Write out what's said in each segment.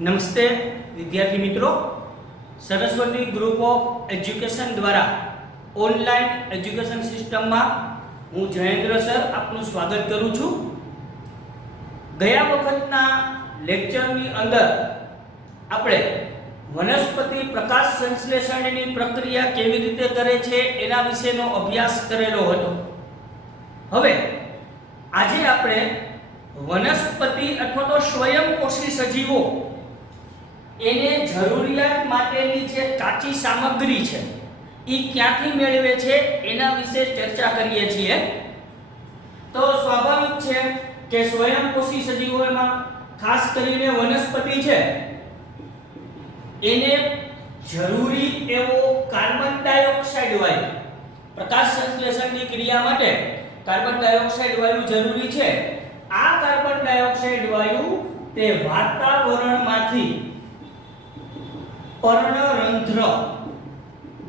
નમસ્તે વિદ્યાર્થી મિત્રો, સરસ્વતી ગ્રુપ ઓફ એજ્યુકેશન દ્વારા ઓનલાઈન એજ્યુકેશન સિસ્ટમમાં હું જયેન્દ્ર સર આપનું સ્વાગત કરું છું. ગયા વખતના લેક્ચરની અંદર આપણે વનસ્પતિ પ્રકાશ સંશ્લેષણની પ્રક્રિયા કેવી રીતે કરે છે એના વિશેનો અભ્યાસ કરેલો હતો. હવે આજે આપણે વનસ્પતિ અથવા તો સ્વયંપોષી સજીવો એને જરૂરિયાત માટેની જે કાચી સામગ્રી છે એ ક્યાંથી મેળવે છે એના વિશે ચર્ચા કરીએ છીએ. તો સ્વાભાવિક છે કે સ્વયંપોષી સજીવોમાં ખાસ કરીને વનસ્પતિ છે એને જરૂરી એવો કાર્બન ડાયોક્સાઇડ વાયુ પ્રકાશ સંશ્લેષણની ક્રિયા માટે કાર્બન ડાયોક્સાઇડ વાયુ જરૂરી છે. આ કાર્બન ડાયોક્સાઇડ વાયુ તે વાતાવરણમાંથી પર્ણરંધ્ર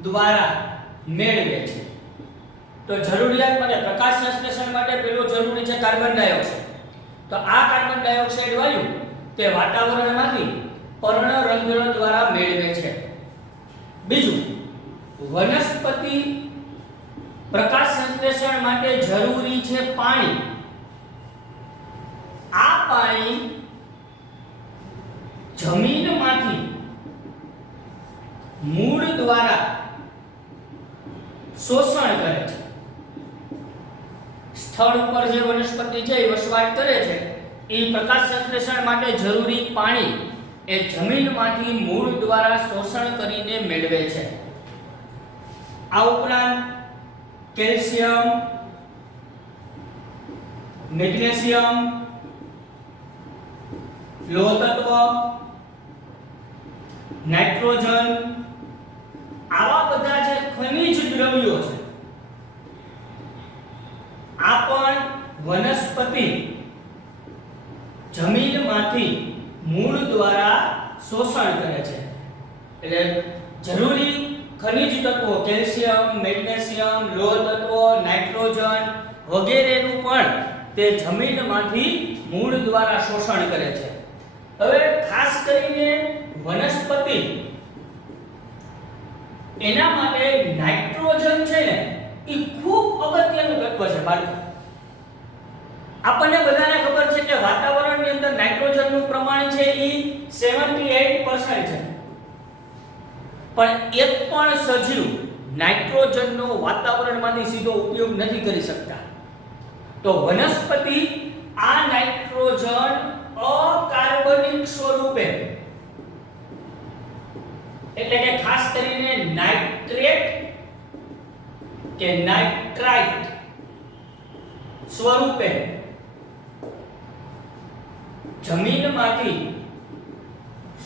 દ્વારા મેળવે છે. તો જરૂરિયાત માટે પ્રકાશ સંશ્લેષણ માટે પેલું જરૂરી છે કાર્બન ડાયોક્સાઇડ. તો આ કાર્બન ડાયોક્સાઇડ વાયુ તે વાતાવરણમાંથી પર્ણરંધ્ર દ્વારા મેળવે છે. બીજું, વનસ્પતિ પ્રકાશ સંશ્લેષણ માટે જરૂરી છે પાણી. આ પાણી જમીનમાંથી મૂળ દ્વારા શોષણ કરે છે. સ્થળ ઉપર જે વનસ્પતિ છે એ વસવાટ કરે છે એ પ્રકાશ સંશ્લેષણ માટે જરૂરી પાણી એ જમીનમાંથી મૂળ દ્વારા શોષણ કરીને મેળવે છે. આ ઉપરાંત કેલ્શિયમ, મેગ્નેશિયમ, લોહ તત્વ, નાઇટ્રોજન, આવા બધા જે ખનિજ દ્રવ્યો છે આ પણ વનસ્પતિ જમીનમાંથી મૂળ દ્વારા શોષણ કરે છે. એટલે જરૂરી ખનિજ તત્વો કેલ્શિયમ, મેગ્નેશિયમ, લોહ તત્વો, નાઇટ્રોજન વગેરેનું પણ તે જમીનમાંથી મૂળ દ્વારા શોષણ કરે છે. હવે ખાસ કરીને વનસ્પતિ એના માટે નાઇટ્રોજન છે ને એ ખૂબ અગત્યનું તત્વ છે બાળકો. આપણને બધાને ખબર છે કે વાતાવરણની અંદર નાઇટ્રોજનનું પ્રમાણ છે એ 78% છે. પણ એક પણ સજીવ નાઇટ્રોજનનો વાતાવરણમાંથી સીધો ઉપયોગ નથી કરી શકતા. તો વનસ્પતિ આ નાઇટ્રોજન અકાર્બનિક સ્વરૂપે એટલે કે ખાસ કરીને નાઇટ્રેટ કે નાઇટ્રાઇટ સ્વરૂપે જમીનમાંથી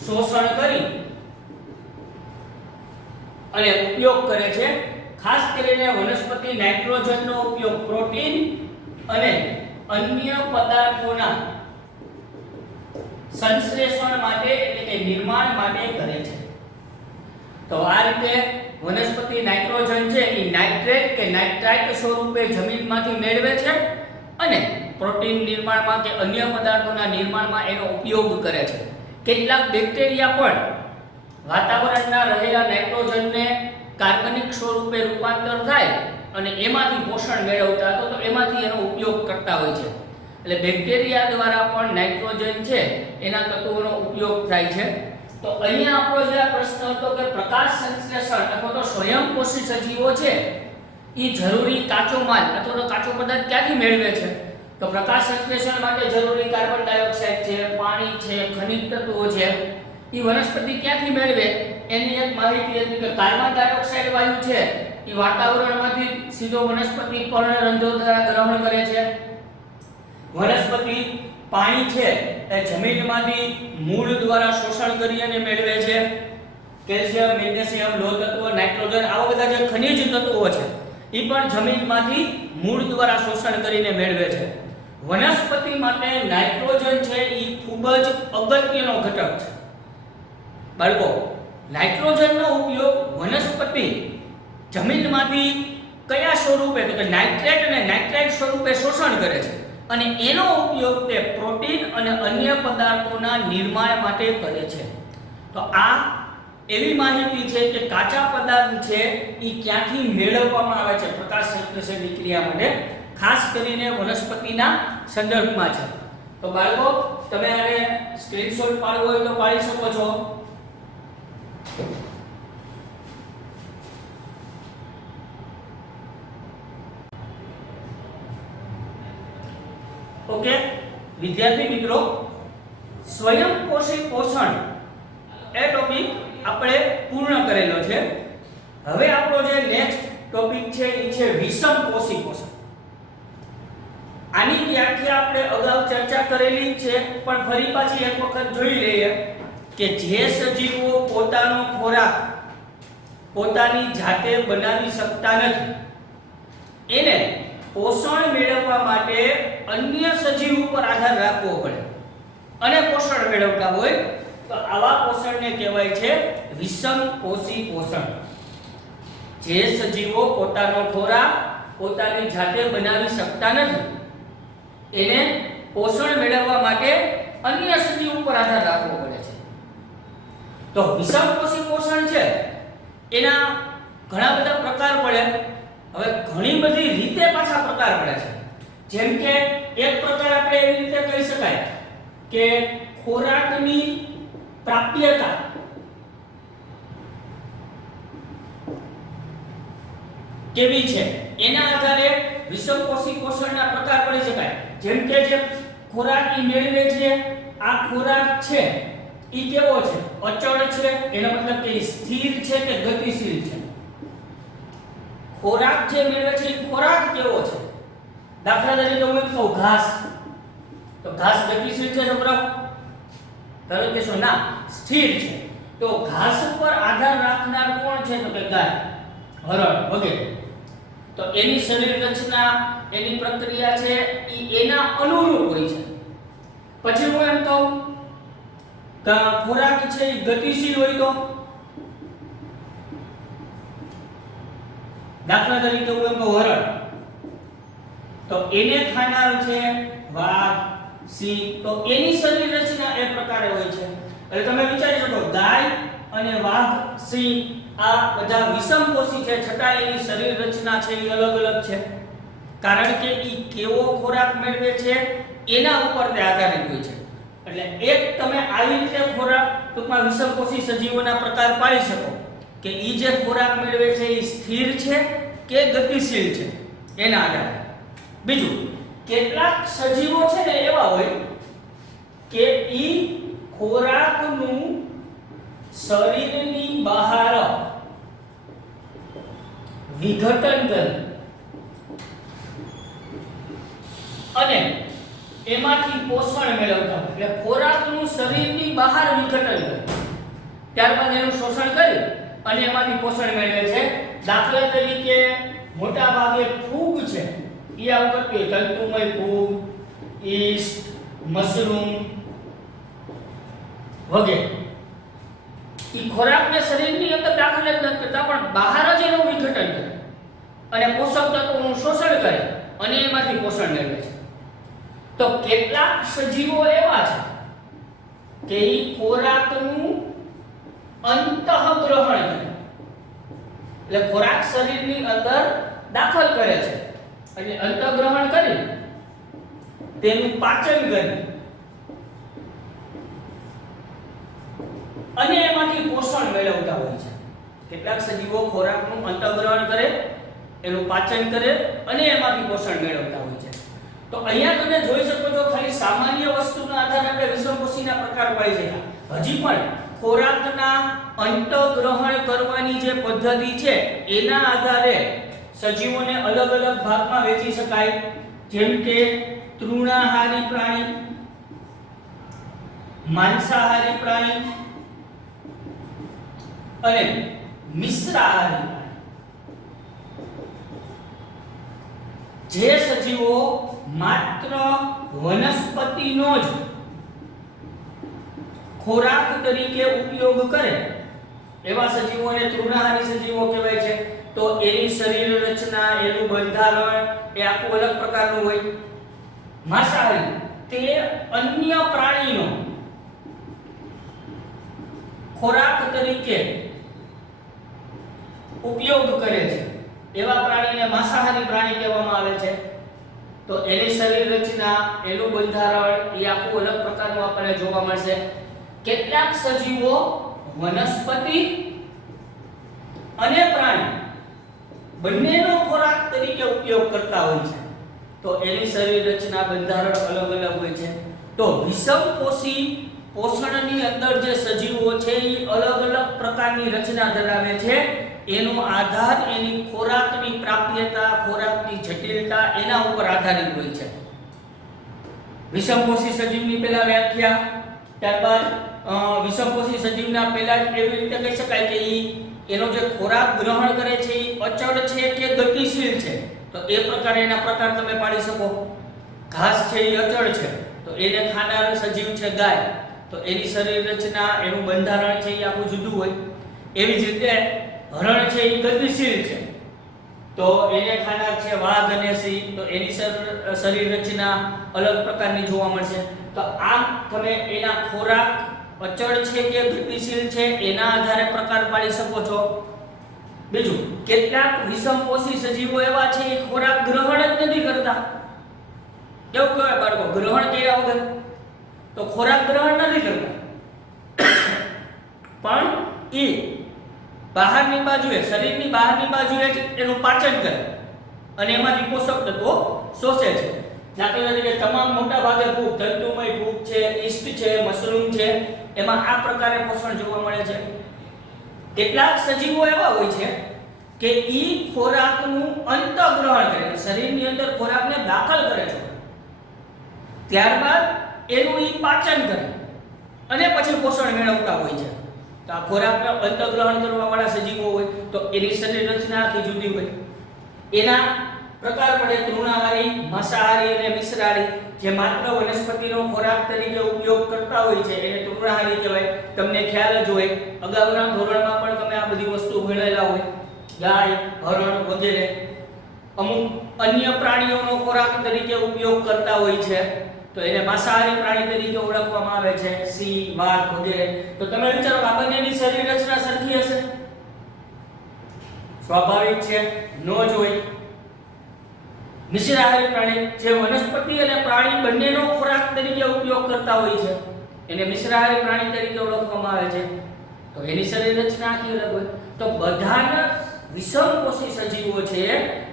શોષણ કરી અને ઉપયોગ કરે છે. ખાસ કરીને વનસ્પતિ નાઇટ્રોજનનો ઉપયોગ પ્રોટીન અને અન્ય પદાર્થોના સંશ્લેષણ માટે એટલે કે નિર્માણ માટે કરે છે. તો આ રીતે વનસ્પતિ નાઇટ્રોજન છે એ નાઇટ્રેટ કે નાઇટ્રાઇટ સ્વરૂપે જમીનમાંથી મેળવે છે અને પ્રોટીન નિર્માણમાં કે અન્ય પદાર્થોના નિર્માણમાં એનો ઉપયોગ કરે છે. કેટલાક બેક્ટેરિયા પણ વાતાવરણના રહેલા નાઇટ્રોજનને કાર્બનિક સ્વરૂપે રૂપાંતર થાય અને એમાંથી પોષણ મેળવતા તો એમાંથી એનો ઉપયોગ કરતા હોય છે. એટલે બેક્ટેરિયા દ્વારા પણ નાઇટ્રોજન છે એના તત્વોનો ઉપયોગ થાય છે. તો અહીંયા આપણો જે પ્રશ્ન હતો કે પ્રકાશ સંશ્લેષણ અથવા તો સ્વયંપોષી સજીવો છે એ જરૂરી કાચો માલ અથવા તો કાચો પદાર્થ ક્યાંથી મેળવે છે? તો પ્રકાશ સંશ્લેષણ માટે જરૂરી કાર્બન ડાયોક્સાઇડ છે, પાણી છે, ખનિજ તત્વો છે એ વનસ્પતિ ક્યાંથી મેળવે એની એક માહિતી હતી કે કાર્બન ડાયોક્સાઇડ વાયુ છે એ વાતાવરણમાંથી સીધો વનસ્પતિ પર્ણરંધ્રો દ્વારા ગ્રહણ કરે છે. વનસ્પતિ પાણી છે એ જમીનમાંથી મૂળ દ્વારા શોષણ કરી અને મેળવે છે. કેલ્શિયમ, મેગ્નેશિયમ, લોહ તત્વ, નાઇટ્રોજન આવા બધા જે ખનિજ તત્વો છે એ પણ જમીનમાંથી મૂળ દ્વારા શોષણ કરીને મેળવે છે. વનસ્પતિ માટે નાઇટ્રોજન છે એ ખૂબ જ અગત્યનો ઘટક છે. બાળકો, નાઇટ્રોજનનો ઉપયોગ વનસ્પતિ જમીનમાંથી કયા સ્વરૂપે તો કે નાઇટ્રેટ અને નાઇટ્રાઇટ સ્વરૂપે શોષણ કરે છે. અને એનો ઉપયોગ તે પ્રોટીન અને અન્ય પદાર્થોના નિર્માણ માટે કરે છે. તો આ એવી માહિતી છે કે કાચા પદાર્થ છે એ ક્યાંથી મેળવવામાં આવે છે પ્રકાશ સંશ્લેષણની ક્રિયા માટે, ખાસ કરીને વનસ્પતિના સંદર્ભમાં છે. તો બાળકો તમે આને સ્ક્રીનશોટ પાડવો હોય તો પાડી શકો છો. ઓકે વિદ્યાર્થી મિત્રો, સ્વયંપોષી પોષણ એ ટોપિક આપણે પૂર્ણ કરેલો છે. હવે આપણો જે નેક્સ્ટ ટોપિક છે એ છે વિષમપોષી પોષણ. આની વ્યાખ્યા આપણે અગાઉ ચર્ચા કરેલી છે, પણ ફરી પાછી એક વખત જોઈ લઈએ કે જે સજીવો પોતાનો ખોરાક પોતાની જાતે બનાવી શકતા નથી, એને પોષણ મેળવવા માટે અન્ય સજીવ ઉપર આધાર રાખવો પડે અને પોષણ મેળવતા હોય તો આવા પોષણને કહેવાય છે વિષમપોષી પોષણ. જે સજીવો પોતાનો ખોરાક પોતાની જાતે બનાવી શકતા નથી, એને પોષણ મેળવવા માટે અન્ય સજીવ ઉપર આધાર રાખવો પડે છે. તો વિષમપોષી પોષણ છે એના ઘણા બધા પ્રકાર પડે. હવે ઘણી બધી રીતે પાછા પ્રકાર પડે છે. જેમ કે એક પ્રકાર આપણે એવી રીતે કહી શકાય કે ખોરાકની પ્રાપ્યતા કેવી છે એના આધારે વિષમપોષી પોષણના પ્રકાર પડી શકાય. જેમ કે જે ખોરાક ઈ મેળવે છે, આ ખોરાક છે ઈ કેવો છે? અચળ છે, એનો મતલબ કે સ્થિર છે કે ગતિશીલ છે. ખોરાક જે મેળવે છે એ ખોરાક કેવો છે? દાખલા તરીકે હું કહું ઘાસ, તો ઘાસ ગતિશીલ છે છોકરાઓ? તમે કહેશો ના, સ્થિર છે. તો ઘાસ ઉપર આધાર રાખનાર કોણ છે? તો કે ગાય, હરણ વગેરે. તો એની શરીર રચના, એની પ્રક્રિયા છે એ એના અનુરૂપ હોય છે. પછી હું એમ કહું કે ખોરાક છે એ ગતિશીલ હોય તો દાખલા તરીકે હું એમ કહું હરણ, તો એને ખાનાર છે વાઘ, સિંહ, તો એની શરીર રચના એ પ્રકારે હોય છે. એટલે તમે વિચારી શકો ગાય અને વાઘ, સિંહ આ બધા વિષમપોષી છે, છતાં એની શરીર રચના છે એ અલગ અલગ છે. કારણ કે ઈ કેવો ખોરાક મેળવે છે એના ઉપર તે આધારિત હોય છે. એટલે એક તમે આવી રીતે ખોરાક ટૂંકમાં વિષમપોષી સજીવોના પ્રકાર પાડી શકો કે ઈ જે ખોરાક મેળવે છે એ સ્થિર છે કે ગતિશીલ છે એના આધારે. બીજું, કેટલાક સજીવો છે ને એવા હોય કે ઈ ખોરાકનું શરીરની બહાર વિઘટન કરે અને એમાંથી પોષણ મેળવતા હોય. એટલે ખોરાકનું શરીરની બહાર વિઘટન કરે, ત્યારબાદ એનું શોષણ કરી અને એમાંથી પોષણ મેળવે છે. દાખલા તરીકે મોટા ભાગે ફૂગ છે એ આવું કરતી હોય, તંતુમય ફૂગ, ઈસ્ટ, મશરૂમ વગેરે. ઈ ખોરાકને શરીરની અંદર દાખલ જ નથી કરતા, પણ બહાર જ એનું વિઘટન કરે અને પોષક તત્વોનું શોષણ કરે અને એમાંથી પોષણ મેળવે છે. તો કેટલાક સજીવો એવા છે કે ઈ ખોરાકનું અંતઃગ્રહણ કરે, એટલે ખોરાક શરીરની અંદર દાખલ કરે છે એટલે અંતઃગ્રહણ કરી તેનું પાચન કરી અને એમાંથી પોષણ મેળવતા હોય છે. કેટલાક સજીવો ખોરાકનું અંતઃગ્રહણ કરે, એનું પાચન કરે અને એમાંથી પોષણ મેળવતા હોય છે. તો અહીંયા તમે જોઈ શકો છો ખાલી સામાન્ય વસ્તુના આધારે આપણે વિષમપોષીના પ્રકાર પાડી છે. હજી પણ ખોરાકના અંતઃગ્રહણ કરવાની જે પદ્ધતિ છે એના આધારે સજીવોને અલગ અલગ ભાગમાં વહેંચી શકાય. જેમ કે તૃણાહારી પ્રાણી, માંસાહારી પ્રાણી અને મિશ્રાહારી પ્રાણી. જે સજીવો માત્ર વનસ્પતિનો જ ખોરાક તરીકે ઉપયોગ કરે એવા સજીવોને તૃણાહારી સજીવો કહેવાય છે. તો એની શરીર રચના, એનું બંધારણ એ આખું અલગ પ્રકારનું હોય. માંસાહારી તે અન્ય પ્રાણીનો ખોરાક તરીકે ઉપયોગ કરે છે એવા પ્રાણીને માંસાહારી પ્રાણી કહેવામાં આવે છે. તો એની શરીર રચના, એનું બંધારણ એ આખું અલગ પ્રકારનું આપણને જોવા મળશે. કેટલાક સજીવો વનસ્પતિ અને પ્રાણી બંનેનો ખોરાક તરીકે ઉપયોગ કરતા હોય છે. તો એની શરીર રચના, બંધારણ અલગ અલગ હોય છે. તો વિષમપોષી પોષણની અંદર જે સજીવો છે એ અલગ અલગ પ્રકારની રચના ધરાવે છે. એનો આધાર એની ખોરાકની પ્રાપ્યતા, ખોરાકની જટિલતા એના ઉપર આધારિત હોય છે. વિષમપોષી સજીવની પહેલા વ્યાખ્યા, ત્યારબાદ વિષમપોષી સજીવના પહેલા એવી રીતે કહી શકાય કે એનો જે ખોરાક ગ્રહણ કરે છે એ અચળ છે કે ગતિશીલ છે. તો એ પ્રકારે એના પ્રકાર તમે પાડી શકો. ઘાસ છે એ અચળ છે તો એને ખાનાર સજીવ છે ગાય, તો એની શરીર રચના, એનું બંધારણ છે એ આખું જુદું હોય. એવી જ રીતે હરણ છે એ ગતિશીલ છે તો એને ખાનાર છે વાઘ અને સિંહ, તો એની શરીર રચના અલગ પ્રકારની જોવા મળશે. તો આમ તમે એના ખોરાક અચળ છે કે ગતિશીલ છે એના આધારે પ્રકાર પાડી શકો છો. બીજું, કેટલાક વિષમપોષી સજીવો એવા છે એ ખોરાક ગ્રહણ જ નથી કરતા. કેવું કહેવાય બાળકો? ગ્રહણ કર્યા વગર તો ખોરાક ગ્રહણ નથી કરતા પણ એ બહારની બાજુએ, શરીરની બહારની બાજુએ જ એનું પાચન કરે અને એમાંથી પોષક તત્વો શોષે છે. દાખલા તરીકે તમામ મોટા ભાગે ફૂગ, તંતુમય ફૂગ છે, ઈસ્ટ છે, મશરૂમ છે, એમાં આ પ્રકારે પોષણ જોવા મળે છે. કેટલાક સજીવો એવા હોય છે કે ઈ ખોરાકનું અંતઃગ્રહણ કરે, શરીરની અંદર ખોરાકને દાખલ કરે છે, ત્યારબાદ એનું ઈ પાચન કરે અને પછી પોષણ મેળવતા હોય છે. તો આ ખોરાકને અંતઃગ્રહણ કરવા વાળા સજીવો હોય તો એની શરીર રચના આખી જુદી હોય. એના પ્રકાર પડે તૃણાહારી, માંસાહારી અને મિશ્રાહારી. જે માત્ર વનસ્પતિનો ખોરાક તરીકે ઉપયોગ કરતા હોય છે એને તૃણાહારી કહેવાય. તમને ખ્યાલ જ હોય, અગાઉના ધોરણમાં પણ તમે આ બધી વસ્તુ ભણેલા હોય. ગાય, હરણ વગેરે અમુક અન્ય પ્રાણીઓનો ખોરાક તરીકે ઉપયોગ કરતા હોય છે તો એને માંસાહારી પ્રાણી તરીકે ઓળખવામાં આવે છે, સિંહ, વાઘ વગેરે. તો તમે વિચારો આ બંનેની શરીર રચના સરખી હશે? સ્વાભાવિક છે, નો જ હોય. મિશ્રાહારી પ્રાણી જે વનસ્પતિ અને પ્રાણી બંનેનો ખોરાક તરીકે ઉપયોગ કરતા હોય છે એને મિશ્રાહારી પ્રાણી તરીકે ઓળખવામાં આવે છે. તો એની શરીર રચના આખી અલગ હોય. તો બધાના વિષમપોષી સજીવો છે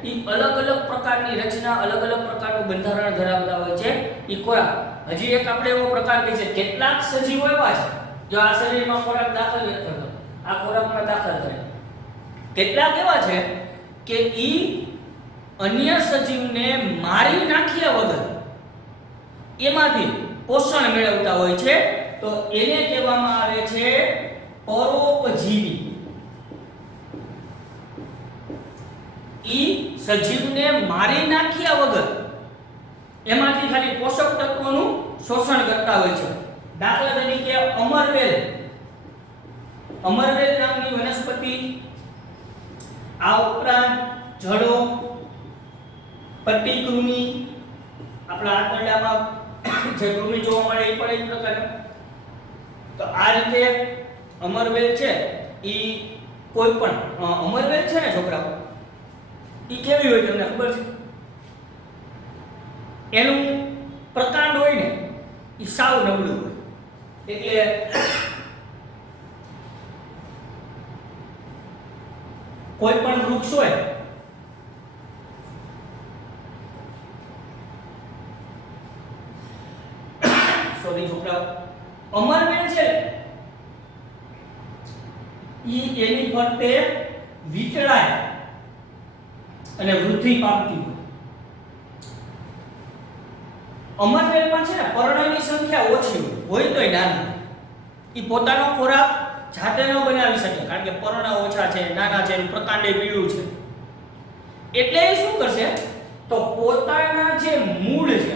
એ અલગ અલગ પ્રકારની રચના, અલગ અલગ પ્રકારનું બંધારણ ધરાવતા હોય છે. એ ખોરાક, હજી એક આપણે એવો પ્રકાર કહે છે, કેટલાક સજીવો એવા છે જો આ શરીરમાં ખોરાક દાખલ નથી કરતો, આ ખોરાકમાં દાખલ કરે. કેટલાક એવા છે કે ઈ અન્ય સજીવને મારી નાખ્યા વગર એમાંથી પોષણ મેળવતા હોય છે. તો એને કહેવામાં આવે છે પરોપજીવી. ઈ સજીવને મારી નાખ્યા વગર એમાંથી ખાલી પોષક તત્વોનું શોષણ કરતા હોય છે. દાખલા તરીકે અમરવેલ નામની વનસ્પતિ, આ ઉપરાંત જડો, પટ્ટીકૃમિ, આપણા આંતરડામાં જે કૃમિ જોવા મળે એ પણ એક પ્રકારનો. તો આ રીતે અમરવેલ છે ઈ કોઈ પણ અમરવેલ છે ને છોકરાઓ, ઈ કેવી હોય તમને ખબર છે? એનું પ્રકાંડ હોય ને ઈ સાવ નબળું હોય. એટલે કોઈ પણ વૃક્ષ હોય છોકરાઓ, અમરવેલ છે ઈ એની ફરતે વિચળાય અને વૃદ્ધિ પામતી હોય. અમરવેલમાં છે ને પર્ણની સંખ્યા ઓછી હોય તોય નાની. ઈ પોતાનો ખોરાક જાતે ન બનાવી શકે કારણ કે પર્ણ ઓછા છે, નાના છે, પ્રકાંડે પીળું છે. એટલે એ શું કરશે તો પોતાના જે મૂળ છે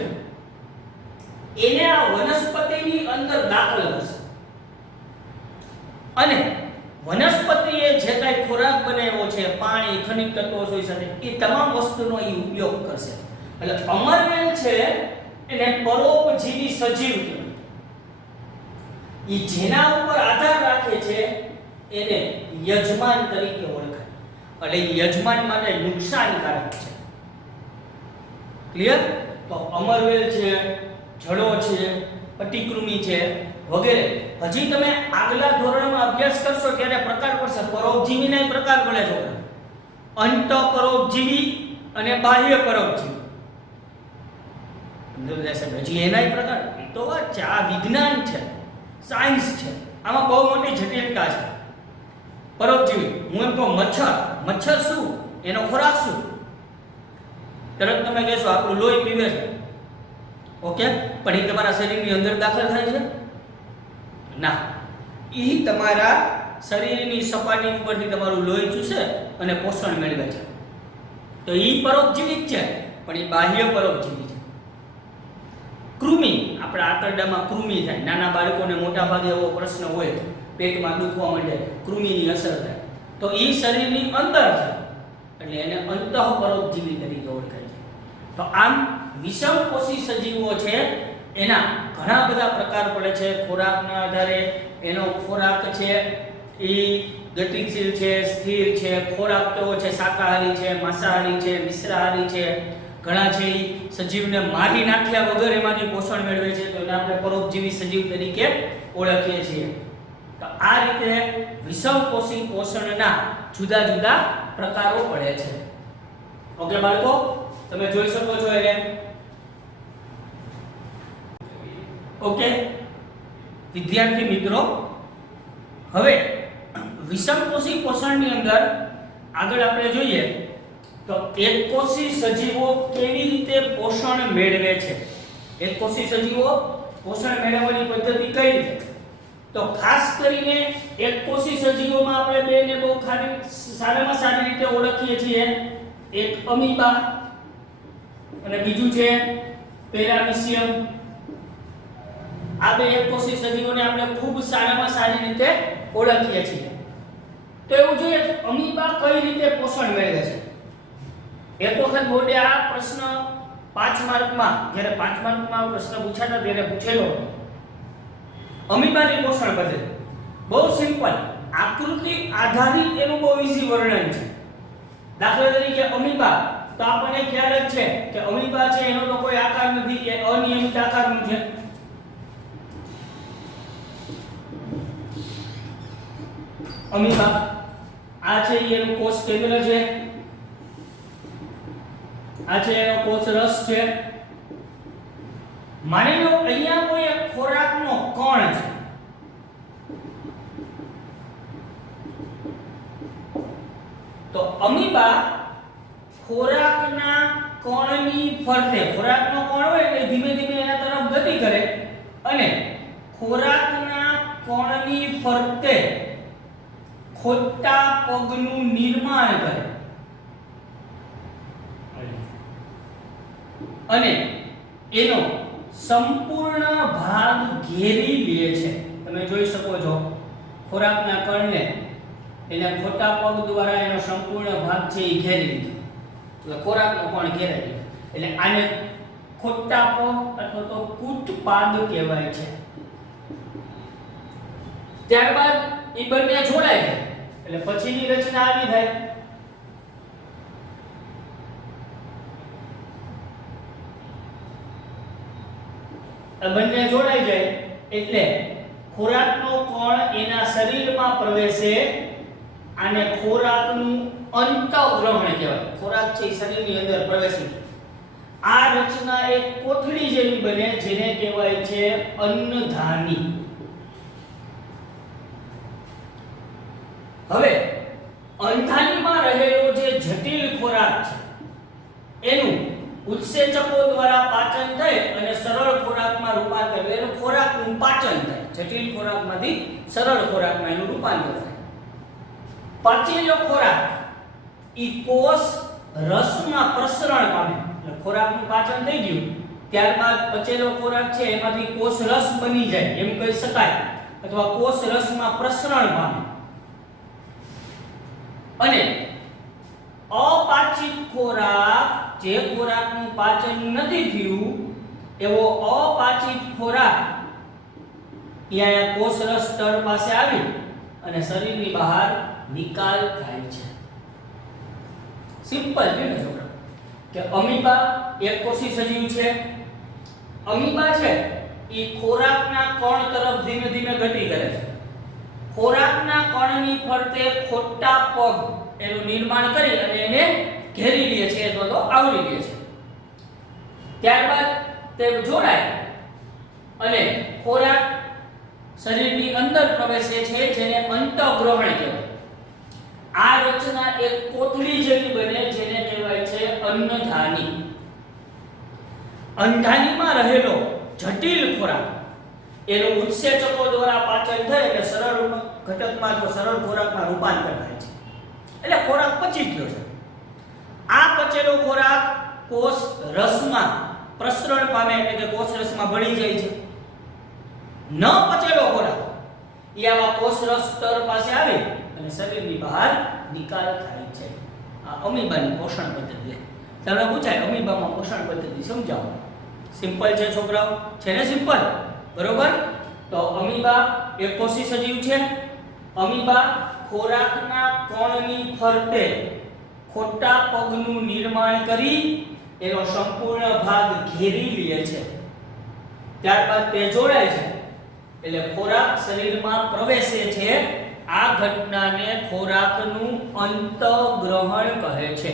એને આ વનસ્પતિની અંદર દાખલ કરશે અને વનસ્પતિએ જે કાંઈ ખોરાક બનાવ્યો છે, પાણી, ખનિજ તત્વો હોઈ શકે, એ તમામ વસ્તુનો એ ઉપયોગ કરશે. એટલે અમરવેલ છે એને પરોપજીવી સજીવ કહેવાય. ઈ જેના ઉપર આધાર રાખે છે એને યજમાન તરીકે ઓળખાય. એટલે યજમાન માટે નુકસાનકારક છે. ક્લિયર? તો અમરવેલ છે, જડો છે, પટિકૃમિ છે વગેરે. હજી તમે આગલા ધોરણમાં અભ્યાસ કરશો ત્યારે પ્રકાર પડશે. પરોપજીવીના પ્રકાર પડે છે. અંત પરોપજીવી અને બાહ્ય પરોપજીવી. હજી એના પ્રકાર. તો આ વિજ્ઞાન છે, સાયન્સ છે. આમાં બહુ મોટી જટિલતા છે. પરોપજીવી, હું એમ કહું મચ્છર શું, એનો ખોરાક શું? તરત તમે કહેશો આપણું લોહી પીવે છે. ઓકે, પણ એ તમારા શરીરની અંદર દાખલ થાય છે? ના, એ તમારા શરીરની સપાટી ઉપરથી તમારું લોહી ચૂસે અને પોષણ મેળવે છે. તો એ પરોપજીવી જ છે, પણ એ બાહ્ય પરોપજીવી છે. કૃમિ, આપણા આંતરડામાં કૃમિ થાય. નાના બાળકોને મોટા ભાગે એવો પ્રશ્ન હોય, પેટમાં દુખવા માંડે, કૃમિની અસર થાય, તો એ શરીરની અંદર છે, એટલે એને અંતઃપરોપજીવી તરીકે ઓળખાય છે. તો આમ વિષમપોષી સજીવો છે એના ઘણા બધા પ્રકાર પડે છે. ખોરાકના આધારે એનો ખોરાક છે એ ગતિશીલ છે, સ્થિર છે. ખોરાક કેવો છે? શાકાહારી છે, માંસાહારી છે, મિશ્રાહારી છે. ઘણા છે એ સજીવને મારી નાખ્યા વગર એમાંથી પોષણ મેળવે છે, તો એને આપણે પરોપજીવી સજીવ તરીકે ઓળખીએ છીએ. તો આ રીતે વિષમપોષી પોષણના જુદા જુદા પ્રકારો પડે છે. ઓકે બાળકો, તમે જોઈ શકો છો એને. ઓકે વિદ્યાર્થી મિત્રો, હવે વિષમપોષી પોષણની અંદર આગળ આપણે જોઈએ તો એકકોષી સજીવો કેવી રીતે પોષણ મેળવે છે. એકકોષી સજીવો પોષણ મેળવવાની પદ્ધતિ કઈ રીતે? તો ખાસ કરીને એકકોષી સજીવોમાં આપણે બેને બહુ સારામાં સારી રીતે ઓળખીએ છીએ. એક અમીબા અને બીજું છે પેરામીશિયમ. આ બે એકકોષી સજીવોને આપણે ખૂબ સારામાં સારી રીતે ઓળખીએ છીએ. તો એવું જોઈએ અમીબા કઈ રીતે પોષણ મેળવે છે. એક વખત બોર્ડે આ પ્રશ્ન 5 માર્કમાં, જ્યારે 5 માર્કમાં પ્રશ્ન પૂછાતા ત્યારે પૂછેલો. અમીબાની પોષણ પદ્ધતિ બહુ સિમ્પલ, આકૃતિ આધારિત એનું બહુ ઈઝી વર્ણન છે. દાખલા તરીકે અમીબા, તો આપણને ખ્યાલ જ છે કે અમીબા છે એનો તો કોઈ આકાર નથી, એ અનિયમિત આકારનું છે. અમીબા આ છે એનું કોષ કેન્દ્ર છે, આ છે એનો કોષ રસ છે. માની લો અહીંયા કોઈ એક ખોરાકનો કણ છે. તો અમીબા ખોરાકના કણની ફરતે, ખોરાકનો કણ હોય એટલે ધીમે ધીમે એના તરફ ગતિ કરે અને ખોરાકના કણની ફરતે ખોટા પગનું નિર્માણ કરે અને એનો સંપૂર્ણ ભાગ ઘેરી લે છે. તમે જોઈ શકો છો ખોરાકના કણને એના ખોટા પગ દ્વારા એનો સંપૂર્ણ ભાગ છે એ ઘેરી લીધો. એટલે ખોરાકનો કણ ઘેરાઈ ગયો. એટલે આને ખોટા પગ અથવા તો કૂટપાદ કહેવાય છે. ત્યારબાદ એ બંને જોડાય છે એટલે પછીની રચના આવી થાય. આ બંને જોડાઈ જાય એટલે ખોરાકનો કણ એના શરીરમાં પ્રવેશે. આને ખોરાકનું અંતઃગ્રહણ કહેવાય. ખોરાક છે શરીરની અંદર પ્રવેશી આ રચના એક કોથળી જેવી બને, જેને કહેવાય છે અન્નધાની. હવે અંધાનીમાં રહેલો જે જટિલ ખોરાક છે એનું ઉત્સેચકો દ્વારા પાચન થાય અને સરળ ખોરાકમાં રૂપાંતર થાય. એનું ખોરાકનું પાચન થાય. જટિલ ખોરાકમાંથી સરળ ખોરાકમાં એનું રૂપાંતર થાય. પચેલો ખોરાક ઈ કોષ રસમાં પ્રસરણ પામે. એટલે ખોરાકનું પાચન થઈ ગયું ત્યારબાદ પચેલો ખોરાક છે એમાંથી કોષ રસ બની જાય એમ કહી શકાય, અથવા કોષ રસમાં પ્રસરણ પામે. અને અપાચિત ખોરાક, જે ખોરાકનું પાચન નથી થયું એવો અપાચિત ખોરાક ત્યાં કોષરસ સ્તર પાસે આવી અને શરીરની બહાર નિકાલ થાય છે. સિમ્પલ છે ને છોકરા કે અમીબા એક કોષી સજીવ છે. અમીબા છે એ ખોરાકના કણ તરફ ધીમે ધીમે ગતિ કરે છે. ખોરાકના કણની ફરતે ખોટા પગ એનું નિર્માણ કરી અને એને ઘેરી લે છે અથવા તો આવરી લે છે. ત્યારબાદ તે જોડાય અને ખોરાક શરીરની અંદર પ્રવેશે છે જેને અંતઃગ્રહણ કહેવાય. આ રચના એક કોથળી જેવી બને જેને કહેવાય છે અન્નધાની. અન્નધાનીમાં રહેલો જટિલ ખોરાક એનું ઉત્સેચકો દ્વારા પાચન થઈ અને સરળ ઘટકમાં અથવા સરળ ખોરાકમાં રૂપાંતર થાય છે. એટલે ખોરાક પચી ગયો છે. આ પચેલો ખોરાક કોષ રસમાં પ્રસરણ પામે એટલે કે કોષ રસમાં ભળી જાય છે. ન પચેલો ખોરાક એ આવા કોષ રસ સ્તર પાસે આવે અને શરીરની બહાર નિકાલ થાય છે. આ અમીબાની પોષણ પદ્ધતિ. તમને પૂછાય અમીબામાં પોષણ પદ્ધતિ સમજાવો. સિમ્પલ છે છોકરાઓ, છે ને સિમ્પલ? બરોબર. તો અમીબા એક કોષી સજીવ છે. અમીબા ખોરાકના કણની ફરતે ખોટા પગનું નિર્માણ કરી એનો સંપૂર્ણ ભાગ ઘેરી લે છે. ત્યારબાદ તે જોડાય છે એટલે ખોરાક શરીરમાં પ્રવેશે છે. આ ઘટનાને ખોરાકનું અંતઃગ્રહણ કહે છે.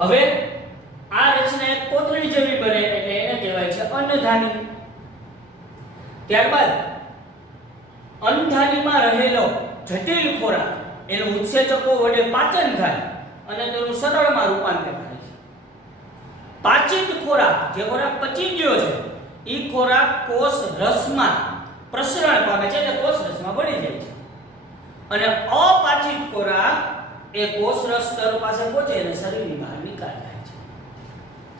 હવે આ રચના એક કોથળી જેવી બને એટલે એને કહેવાય છે અન્નધાની. ત્યારબાદ અન્નધાનીમાં રહેલો જટિલ ખોરાક એનું ઉત્સેચકો વડે પાચન થાય અને તેનું સરળમાં રૂપાંતર થાય છે. પાચિત ખોરાક જે ખોરાક પચી ગયો છે એ ખોરાક કોષ રસમાં પ્રસરણ પામે છે એટલે કોષ રસમાં ભળી જાય છે. અને અપાચિત ખોરાક એ કોષ રસ સ્તર પાસે પહોંચે અને શરીરની બહાર નિકાલ થાય છે.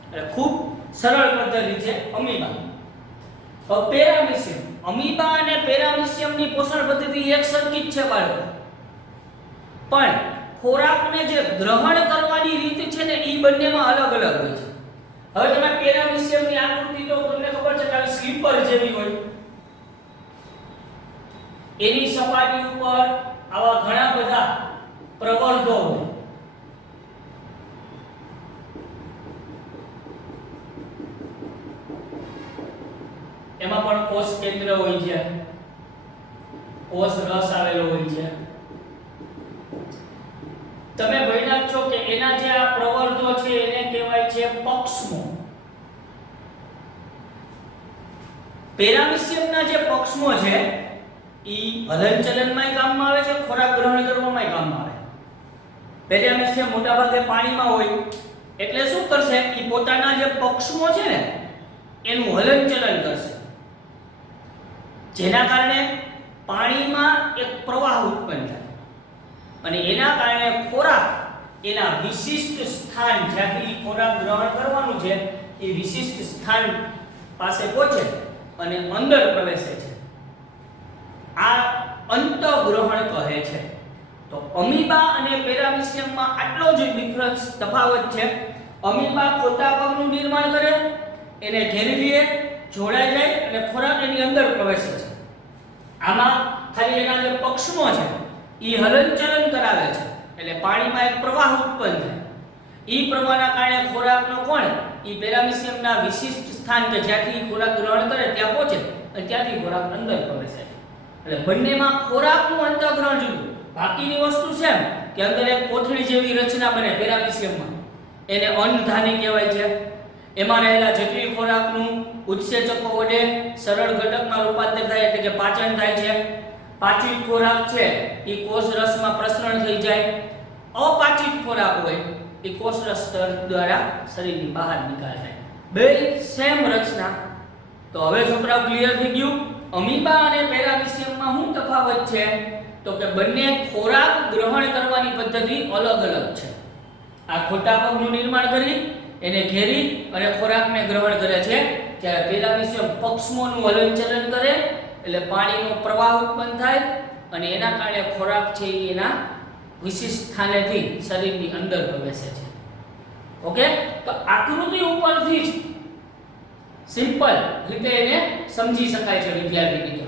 એટલે ખૂબ સરળ પદ્ધતિ છે અમીબા. પેરામીશિયમ. અમીબા અને પેરામીશિયમની પોષણ પદ્ધતિ એક સરખી જ છે બાળકો. પણ ખોરાકને જે ગ્રહણ કરવાની રીત છે ને એ બંનેમાં અલગ અલગ હોય છે. હવે તમે પેરામીશિયમની આકૃતિ તો તમને ખબર છે કે સ્લીપર જેવી હોય. એની સપાટી ઉપર આવા ઘણા બધા પ્રવર્ધો હોય. એમાં પણ કોષ કેન્દ્ર હોય છે, કોષ રસ આવેલો હોય છે. તમે ભણ્યા છો કે એના જે આ પ્રવર્ધો છે એને કહેવાય છે પક્ષમો. પેરામીશિયમના જે પક્ષમો છે ઈ હલનચલનમાંય કામમાં આવે છે, ખોરાક ગ્રહણ કરવામાં કામમાં આવે. પેરામીશિયમ મોટાભાગે પાણીમાં હોય એટલે શું કરશે ઈ પોતાના જે પક્ષમો છે ને એનું હલનચલન કરશે, જેના કારણે પાણીમાં એક પ્રવાહ ઉત્પન્ન થાય અને એના કારણે ખોરાક એના વિશિષ્ટ સ્થાન જ્યાંથી ખોરાક ગ્રહણ કરવાનું છે એ વિશિષ્ટ સ્થાન પાસે પહોંચે અને અંદર પ્રવેશે છે. આ અંતઃગ્રહણ કહે છે. તો અમીબા અને પેરામીશિયમમાં આટલો જ ડિફરન્સ તફાવત છે. અમીબા ખોટા પગનું નિર્માણ કરે, એને ઘેરી લે, જોડાઈ જાય અને ખોરાક એની અંદર પ્રવેશે છે. આમાં ખાલી એના જે પક્ષમો છે ઈ હલનચલન કરાવે છે એટલે પાણીમાં એક પ્રવાહ ઉત્પન્ન થાય. ઈ પ્રવાહના કારણે ખોરાકનો કોણ ઈ પેરામીશિયમના વિશિષ્ટ સ્થાન કે જ્યાંથી ખોરાક ગ્રહણ કરે ત્યાં પહોંચે અને ત્યાંથી ખોરાક અંદર પ્રવેશે છે. એટલે બંનેમાં ખોરાકનું અંતઃગ્રહણ જુદું. બાકીની વસ્તુ છે કે અંદર એક કોથળી જેવી રચના બને પેરામીશિયમમાં, એને અન્નધાની કહેવાય છે. એમાં રહેલા જટિલ ખોરાકનું ઉત્સેચકો વડે સરળ ઘટકમાં રૂપાંતર થાય એટલે કે પાચન થાય છે. પાચિત ખોરાક છે એ કોષ રસમાં પ્રસરણ થઈ જાય. અપાચિત ખોરાક હોય એ કોષ રસ સ્તર દ્વારા શરીરની બહાર નિકાલ થાય. બે સેમ રચના. તો હવે છોકરાઓ ક્લિયર થઈ ગયું અમીબા અને પેરામીશિયમમાં શું તફાવત છે? તો કે બંને ખોરાક ગ્રહણ કરવાની પદ્ધતિ અલગ અલગ છે. આ ખોટા પગનું નિર્માણ કરી એને ઘેરી અને ખોરાકને ગ્રહણ કરે છે, જ્યારે પેરામીશિયમ પક્ષમોનું હલનચલન કરે એટલે પાણીનો પ્રવાહ ઉત્પન્ન થાય અને એના કારણે ખોરાક છે એના વિશિષ્ટ સ્થાનેથી શરીરની અંદર પ્રવેશે છે. ઓકે, તો આકૃતિ ઉપરથી જ સિમ્પલ રીતે એને સમજી શકાય છે વિદ્યાર્થી મિત્રો.